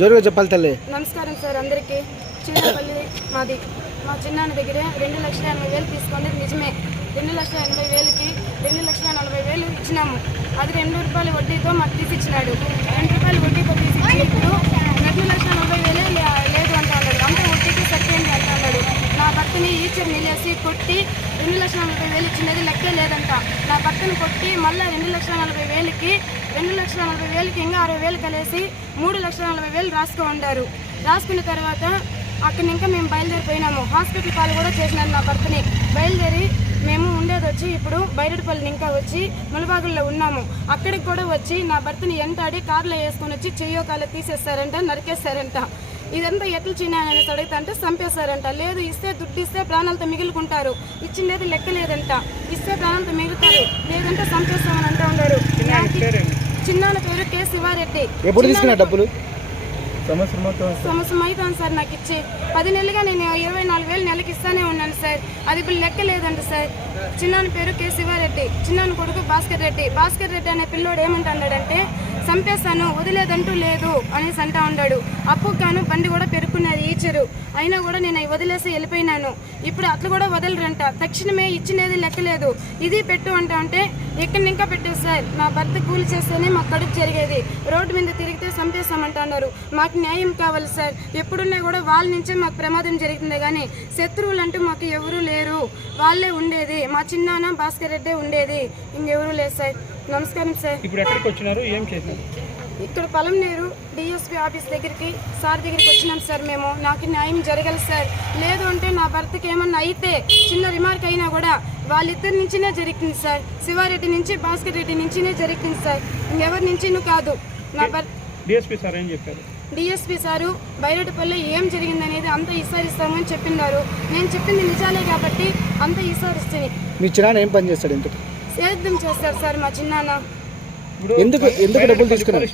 జోరుగా చెప్పాలి తల్లి. నమస్కారం సార్ అందరికీ. చిన్నపల్లి మాది. మా చిన్నాన్న దగ్గర 2,80,000 తీసుకుంది నిజమే. 2,80,000కి 2,40,000 ఇచ్చినాము. అది ₹2 వడ్డీతో మాకు తీసిచ్చినాడు. ₹2 వడ్డీతో తీసిచ్చి ఇప్పుడు 2,40,000 లేదు అంటున్నాడు. అంత వడ్డీకి సరిపోయింది అంటున్నాడు. నా భర్తని ఈచర్ నిలేసి కొట్టి 2,40,000 ఇచ్చినది లెక్కే లేదంట. నా భర్తను కొట్టి మళ్ళీ 2,40,000కి 2,40,000కి ఇంకా 60,000 కలిసి 3,40,000 రాసుకో ఉండారు. రాసుకున్న తర్వాత అక్కడి ఇంకా మేము బయలుదేరిపోయినాము. హాస్పిటల్ పాలు కూడా చేసినారు నా భర్తని. బయలుదేరి మేము ఉండేది వచ్చి ఇప్పుడు బైరెడ్పల్లి ఇంకా వచ్చి ములబాగుల్లో ఉన్నాము. అక్కడికి కూడా వచ్చి నా భర్తని ఎంటాడి కార్లో వేసుకొని వచ్చి చెయ్యో కాళ్ళు తీసేస్తారంట, నరికేస్తారంట. ఇదంతా ఎట్లా చిన్నాయని అడుగుతా అంటే చంపేస్తారంట. లేదు ఇస్తే దుడ్డు ఇస్తే ప్రాణాలతో మిగులుకుంటారు, ఇచ్చిండేది లెక్క లేదంట. ఇస్తే ప్రాణాలతో మిగులుతారు, లేదంటే చంపేస్తామని అంటూ ఉన్నారు. చిన్నాన్న పేరు కె శివారెడ్డి. ఎప్పుడు తీసుకున్నా డబ్బులు? సంవత్సరం అవుతాను సార్. నాకు ఇచ్చి 10 నెలలుగా నేను 24,000 నెలకి ఇస్తానే ఉన్నాను సార్. అది ఇప్పుడు లెక్క లేదండి సార్. చిన్నాన్న పేరు కె శివారెడ్డి, చిన్నాన్న కొడుకు భాస్కర్ రెడ్డి. భాస్కర్ రెడ్డి అనే పిల్లోడు ఏమంటాడాడంటే చంపేస్తాను వదిలేదంటూ లేదు అనేసి అంటా ఉన్నాడు. అప్పుకు గాను బండి కూడా పెరుక్కున్నది ఈచరు. అయినా కూడా నేను వదిలేసి వెళ్ళిపోయినాను. ఇప్పుడు అట్లా కూడా వదలరంట. తక్షణమే ఇచ్చినది లెక్కలేదు, ఇది పెట్టు అంటా ఉంటే ఎక్కడిని ఇంకా పెట్టేది సార్. నా భర్త కూలి చేస్తేనే మాకు కడుపు జరిగేది. రోడ్డు మీద తిరిగితే చంపేస్తామంటున్నారు. మాకు న్యాయం కావాలి సార్. ఎప్పుడున్నా కూడా వాళ్ళ నుంచే మాకు ప్రమాదం జరుగుతుంది కానీ శత్రువులు అంటూ మాకు ఎవరూ లేరు. వాళ్ళే ఉండేది. మా చిన్నాన్న భాస్కర్ రెడ్డే ఉండేది, ఇంకెవరూ లేదు సార్. నమస్కారం సార్. ఇప్పుడు ఎక్కడికి వచ్చినారు, ఏం చేసినారు? ఇక్కడ పలంనేరు డిఎస్పీ ఆఫీస్ దగ్గరికి సార్ దగ్గరికి వచ్చినాం సార్. మేము నాకు న్యాయం జరగాలి సార్. లేదు అంటే నా భర్తకి ఏమన్నా అయితే చిన్న రిమార్క్ అయినా కూడా వాళ్ళిద్దరి నుంచినే జరుగుతుంది సార్. శివారెడ్డి నుంచి భాస్కర్ రెడ్డి నుంచినే జరుగుతుంది సార్, ఇంకెవరి నుంచి కాదు. నా భర్త డిఎస్పీ సార్ ఏం చెప్పారు? డిఎస్పీ సారు బైరెడ్పల్లి ఏం జరిగిందనేది అంతా ఇస్తామని చెప్పినారు. నేను చెప్పింది నిజాలే కాబట్టి అంతా ఇస్తుంది. మీ చిన్నాన్న ఏం పని చేస్తాడు? ఎందుకు సేద్యం చేస్తారు సార్ మా చిన్నాన్న. ఎందుకు డబ్బులు తీసుకున్నారు?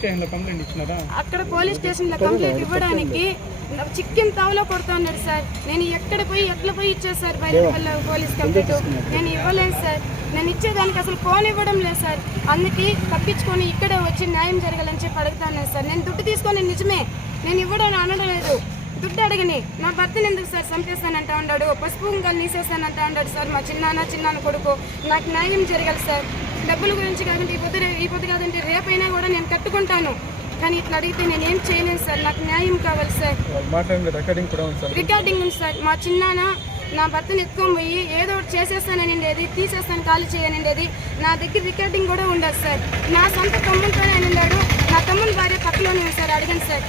అక్కడ పోలీస్ స్టేషన్ లో కంప్లైంట్ ఇవ్వడానికి చిక్కిన తావులో కొడతా ఉన్నాడు సార్. నేను ఎట్లా పోయి ఇచ్చేసారు బైరెడ్పల్లి పోలీస్ కంప్లైంట్. నేను ఇవ్వలేను సార్. నేను ఇచ్చేదానికి అసలు ఫోన్ ఇవ్వడం లేదు సార్. అందుకే తప్పించుకొని ఇక్కడే వచ్చి న్యాయం జరగాలని చెప్పి అడుగుతాను సార్. నేను దుడ్డు తీసుకొని నిజమే, నేను ఇవ్వడం అనడం లేదు. దుడ్డు అడగని నా భర్తను ఎందుకు సార్ చంపేస్తానంటా ఉన్నాడు, పసుపు ఇంకా నీసేస్తానంటా ఉన్నాడు సార్. మా చిన్నాన్న కొడుకు. నాకు న్యాయం జరగాలి సార్. డబ్బుల గురించి కాదంటే ఈ పొద్దు కాదంటే రేపైనా కూడా నేను కట్టుకుంటాను. కానీ ఇట్లా అడిగితే నేను ఏం చేయలేను సార్. నాకు న్యాయం కావాలి సార్. రికార్డింగ్ ఉంది సార్. మా చిన్నాన్న నా భర్తను ఎత్తుకొని పోయి ఏదో ఒకటి చేసేస్తాననిండేది, తీసేస్తాను ఖాళీ చేయనిండేది. నా దగ్గర రికార్డింగ్ కూడా ఉండదు సార్. నా సొంత తమ్ముడితోనే అనిండాడు. నా తమ్ముని భార్య పక్కలోనే ఉంది సార్. అడగండి సార్.